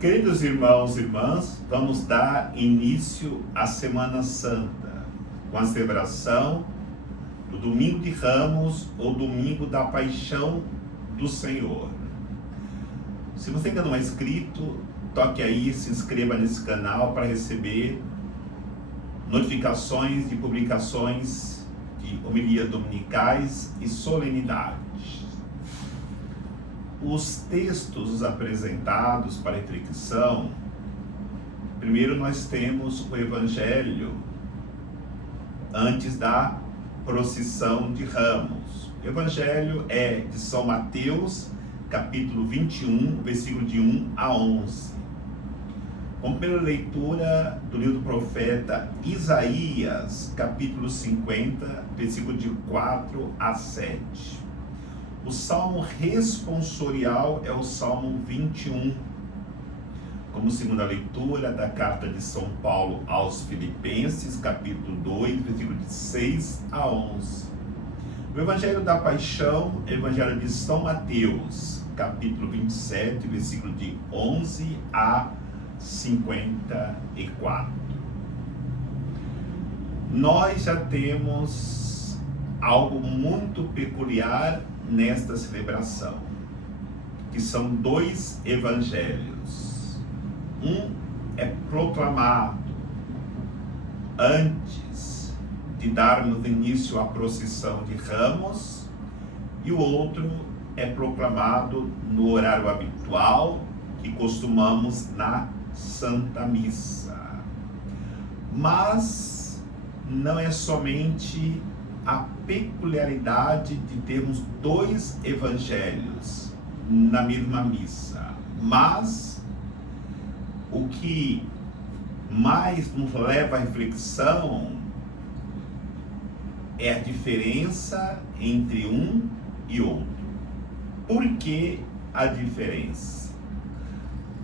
Queridos irmãos e irmãs, vamos dar início à Semana Santa, com a celebração do Domingo de Ramos ou Domingo da Paixão do Senhor. Se você ainda não é inscrito, toque aí, se inscreva nesse canal para receber notificações de publicações de homilias dominicais e solenidades. Os textos apresentados para reflexão, primeiro nós temos o Evangelho antes da procissão de Ramos. O Evangelho é de São Mateus, capítulo 21, versículo de 1 a 11. Com a primeira leitura do livro do profeta Isaías, capítulo 50, versículo de 4 a 7. O salmo responsorial é o salmo 21, como segunda leitura da carta de São Paulo aos Filipenses, capítulo 2, versículo de 6 a 11. O Evangelho da Paixão é o Evangelho de São Mateus, capítulo 27, versículo de 11 a 54. Nós já temos algo muito peculiar nesta celebração, que são dois evangelhos. Um é proclamado antes de darmos início à procissão de Ramos, e o outro é proclamado no horário habitual que costumamos na Santa Missa. Mas não é somente a peculiaridade de termos dois evangelhos na mesma missa, mas o que mais nos leva à reflexão é a diferença entre um e outro. Por que a diferença?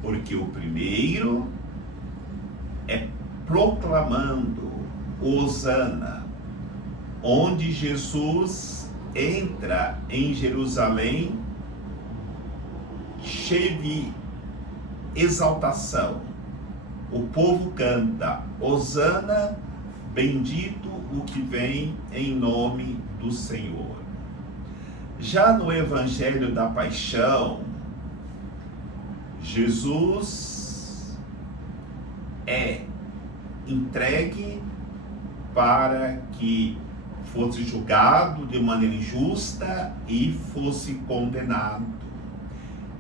Porque o primeiro é proclamando Hosana, onde Jesus entra em Jerusalém cheio de exaltação. O povo canta: Hosana, bendito o que vem em nome do Senhor. Já no Evangelho da Paixão, Jesus é entregue para que fosse julgado de maneira injusta e fosse condenado.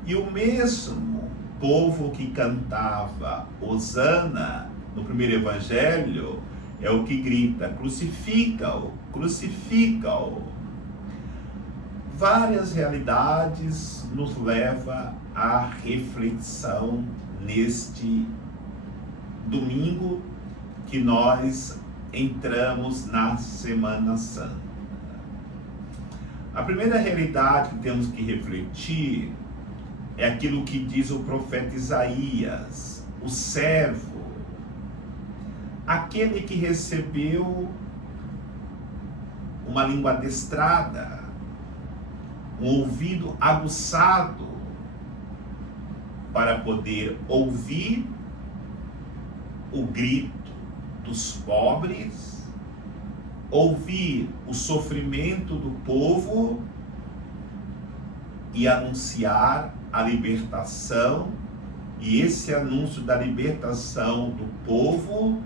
E o mesmo povo que cantava Hosana no primeiro evangelho é o que grita: crucifica-o, crucifica-o. Várias realidades nos levam à reflexão neste domingo que nós entramos na Semana Santa. A primeira realidade que temos que refletir é aquilo que diz o profeta Isaías: o servo, aquele que recebeu uma língua adestrada, um ouvido aguçado para poder ouvir o grito dos pobres, ouvir o sofrimento do povo e anunciar a libertação. E esse anúncio da libertação do povo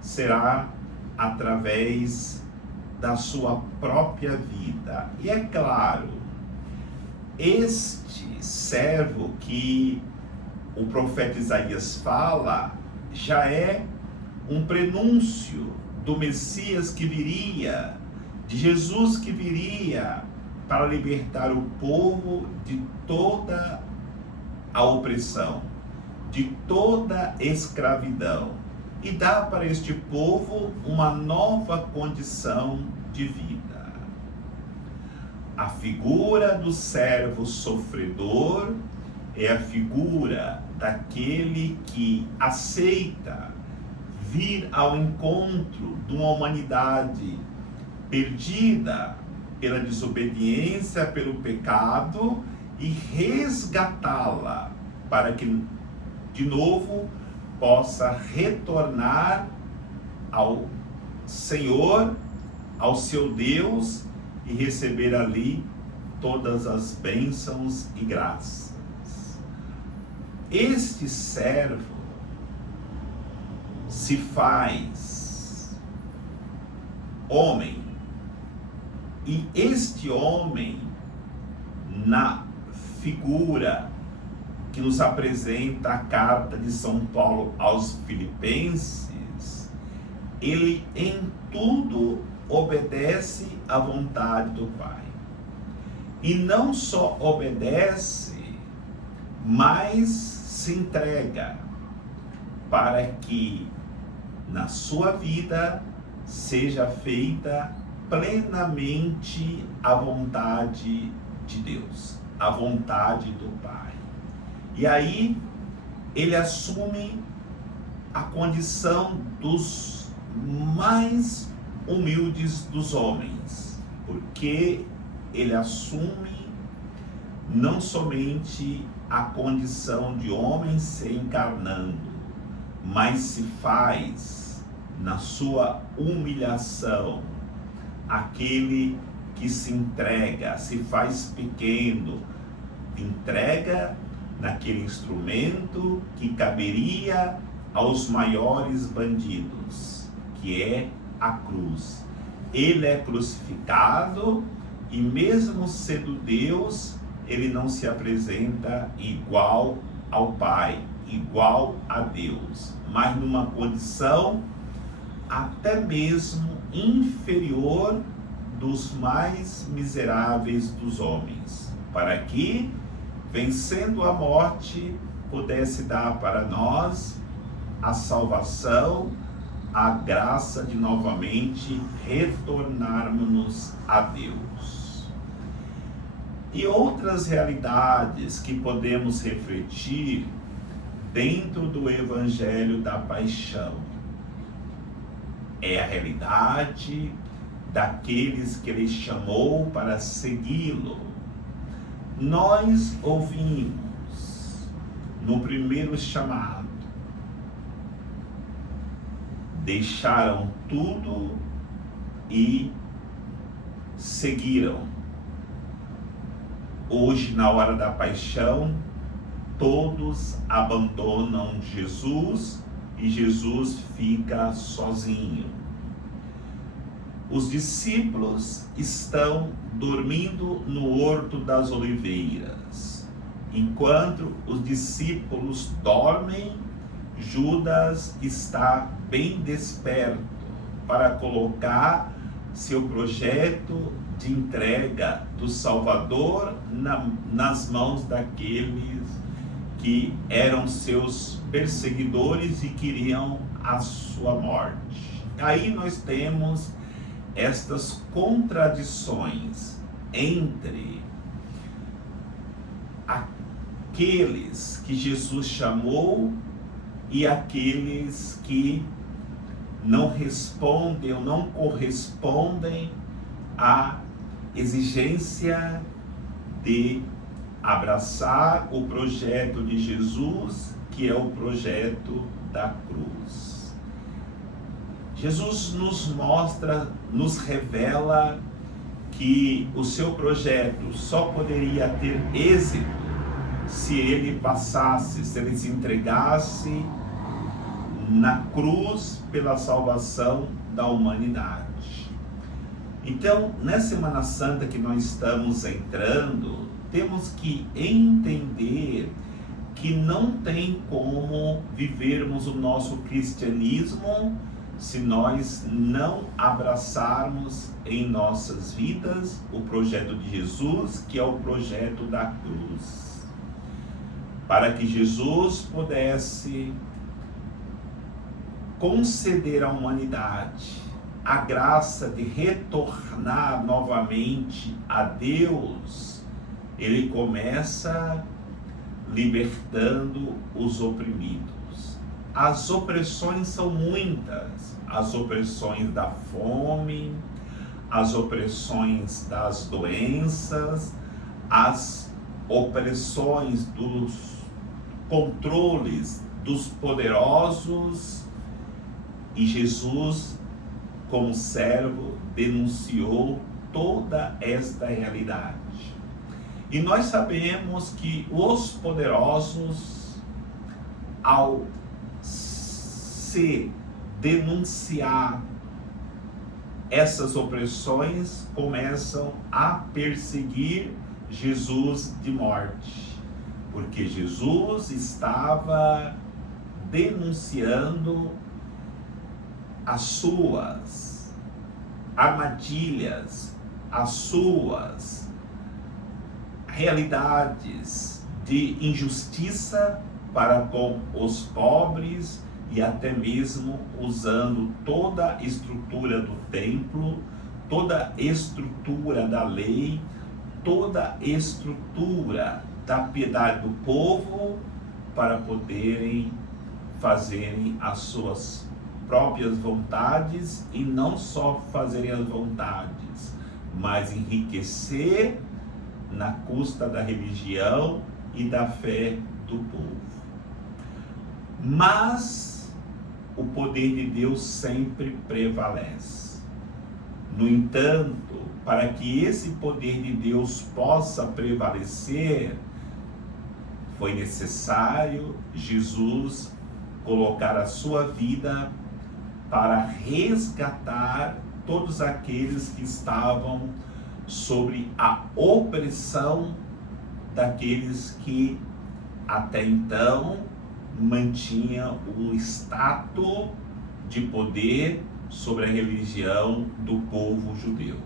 será através da sua própria vida. E é claro, este servo que o profeta Isaías fala já é um prenúncio do Messias que viria, de Jesus que viria para libertar o povo de toda a opressão, de toda a escravidão, e dar para este povo uma nova condição de vida. A figura do servo sofredor é a figura daquele que aceita vir ao encontro de uma humanidade perdida pela desobediência, pelo pecado, e resgatá-la para que de novo possa retornar ao Senhor, ao seu Deus, e receber ali todas as bênçãos e graças. Este servo se faz homem, e este homem, na figura que nos apresenta a carta de São Paulo aos Filipenses, ele em tudo obedece à vontade do Pai. E não só obedece, mas se entrega para que na sua vida seja feita plenamente a vontade de Deus, a vontade do Pai. E aí ele assume a condição dos mais humildes dos homens, porque ele assume não somente a condição de homem se encarnando, mas se faz na sua humilhação aquele que se entrega, se faz pequeno, entrega naquele instrumento que caberia aos maiores bandidos, que é a cruz. Ele é crucificado e mesmo sendo Deus, ele não se apresenta igual ao Pai, igual a Deus, mas numa condição até mesmo inferior dos mais miseráveis dos homens, para que, vencendo a morte, pudesse dar para nós a salvação, a graça de novamente retornarmos a Deus. E outras realidades que podemos refletir dentro do Evangelho da Paixão é a realidade daqueles que ele chamou para segui-lo. Nós ouvimos no primeiro chamado, deixaram tudo e seguiram. Hoje, na hora da paixão, todos abandonam Jesus e Jesus fica sozinho. Os discípulos estão dormindo no Horto das Oliveiras. Enquanto os discípulos dormem, Judas está bem desperto para colocar seu projeto de entrega do Salvador nas mãos daqueles que eram seus perseguidores e queriam a sua morte. Aí nós temos estas contradições entre aqueles que Jesus chamou e aqueles que não respondem ou não correspondem à exigência de abraçar o projeto de Jesus, que é o projeto da cruz. Jesus nos mostra, nos revela que o seu projeto só poderia ter êxito se ele passasse, se ele se entregasse na cruz pela salvação da humanidade. Então, nessa Semana Santa que nós estamos entrando, temos que entender que não tem como vivermos o nosso cristianismo se nós não abraçarmos em nossas vidas o projeto de Jesus, que é o projeto da cruz. Para que Jesus pudesse conceder à humanidade a graça de retornar novamente a Deus, ele começa libertando os oprimidos. As opressões são muitas, as opressões da fome, as opressões das doenças, as opressões dos controles dos poderosos, e Jesus, como servo, denunciou toda esta realidade. E nós sabemos que os poderosos, ao se denunciar essas opressões, começam a perseguir Jesus de morte, porque Jesus estava denunciando as suas armadilhas, as suas realidades de injustiça para com os pobres, e até mesmo usando toda a estrutura do templo, toda a estrutura da lei, toda a estrutura da piedade do povo, para poderem fazerem as suas próprias vontades, e não só fazerem as vontades, mas enriquecer na custa da religião e da fé do povo. Mas o poder de Deus sempre prevalece. No entanto, para que esse poder de Deus possa prevalecer, foi necessário Jesus colocar a sua vida para resgatar todos aqueles que estavam sobre a opressão daqueles que até então mantinha o status de poder sobre a religião do povo judeu.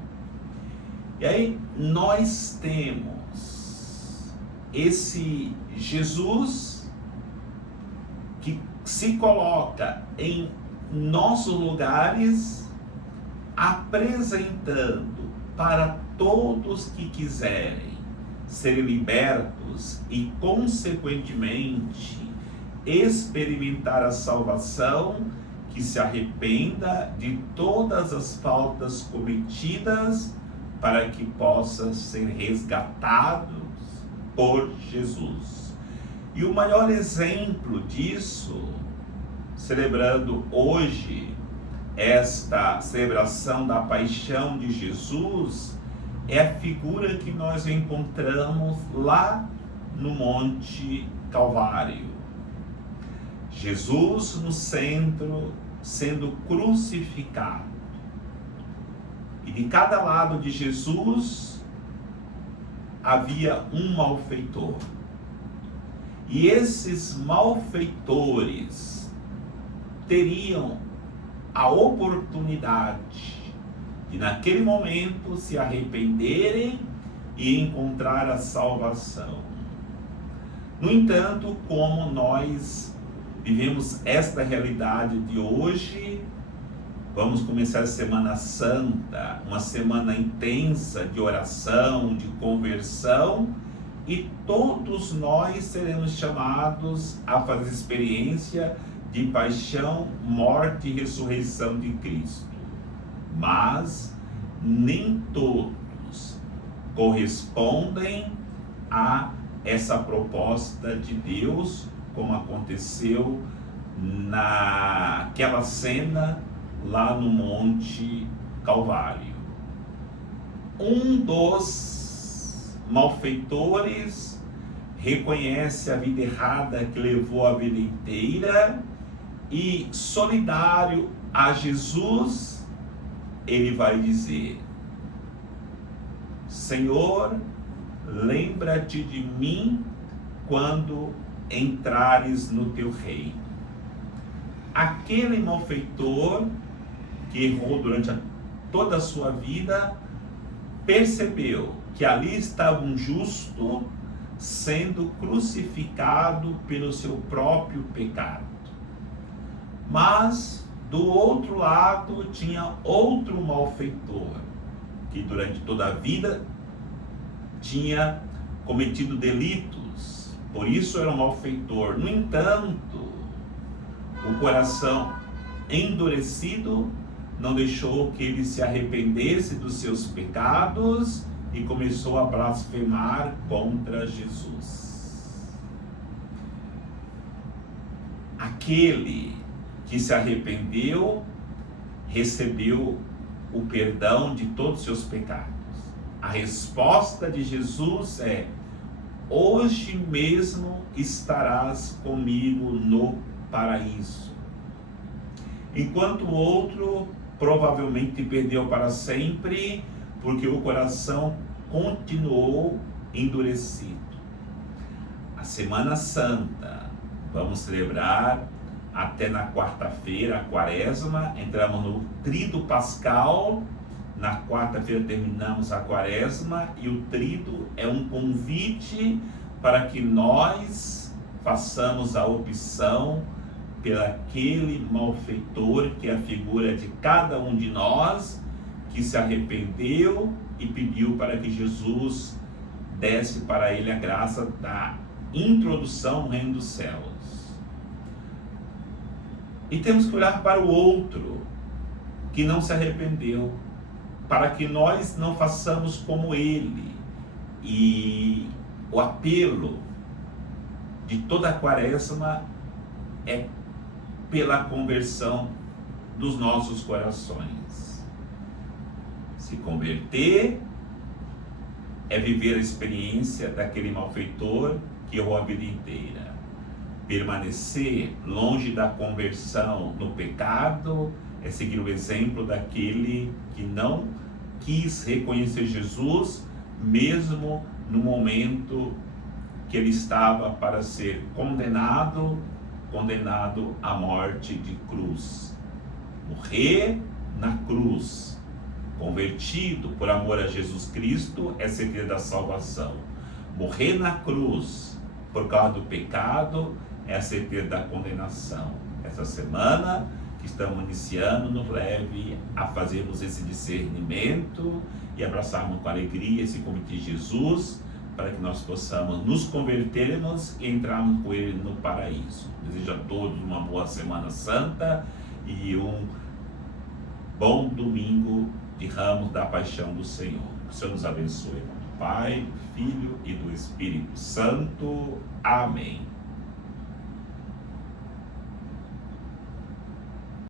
E aí nós temos esse Jesus que se coloca em nossos lugares, apresentando para todos que quiserem serem libertos e, consequentemente, experimentar a salvação, que se arrependa de todas as faltas cometidas, para que possa ser resgatados por Jesus. E o maior exemplo disso, celebrando hoje esta celebração da paixão de Jesus, é a figura que nós encontramos lá no Monte Calvário. Jesus no centro, sendo crucificado. E de cada lado de Jesus havia um malfeitor. E esses malfeitores teriam a oportunidade de, naquele momento, se arrependerem e encontrar a salvação. No entanto, como nós vivemos esta realidade de hoje, vamos começar a Semana Santa, uma semana intensa de oração, de conversão, e todos nós seremos chamados a fazer experiência de paixão, morte e ressurreição de Cristo. Mas nem todos correspondem a essa proposta de Deus, como aconteceu naquela cena lá no Monte Calvário. Um dos malfeitores reconhece a vida errada que levou a vida inteira, e, solidário a Jesus, ele vai dizer: Senhor, lembra-te de mim quando entrares no teu reino. Aquele malfeitor que errou durante toda a sua vida percebeu que ali estava um justo sendo crucificado pelo seu próprio pecado. Mas do outro lado tinha outro malfeitor que durante toda a vida tinha cometido delitos, por isso era um malfeitor. No entanto, o coração endurecido não deixou que ele se arrependesse dos seus pecados e começou a blasfemar contra Jesus. aquele que se arrependeu recebeu o perdão de todos os seus pecados. A resposta de Jesus é: hoje mesmo estarás comigo no paraíso. Enquanto o outro provavelmente perdeu para sempre, porque o coração continuou endurecido. A Semana Santa, vamos celebrar até na quarta-feira, a Quaresma. Entramos no Tríduo Pascal, na quarta-feira terminamos a Quaresma, e o Tríduo é um convite para que nós façamos a opção pelaquele malfeitor, que é a figura de cada um de nós, que se arrependeu e pediu para que Jesus desse para ele a graça da introdução no reino dos céus. E temos que olhar para o outro, que não se arrependeu, para que nós não façamos como ele. E o apelo de toda a Quaresma é pela conversão dos nossos corações. Se converter é viver a experiência daquele malfeitor que errou a vida inteira. Permanecer longe da conversão no pecado é seguir o exemplo daquele que não quis reconhecer Jesus, mesmo no momento que ele estava para ser condenado à morte de cruz. Morrer na cruz, convertido por amor a Jesus Cristo, é certeza da salvação. Morrer na cruz por causa do pecado é a certeza da condenação. Essa semana que estamos iniciando nos leve a fazermos esse discernimento e abraçarmos com alegria esse convite de Jesus, para que nós possamos nos convertermos e entrarmos com Ele no paraíso. Desejo a todos uma boa Semana Santa e um bom domingo de Ramos da Paixão do Senhor. Que o Senhor nos abençoe. Do Pai, do Filho e do Espírito Santo. Amém.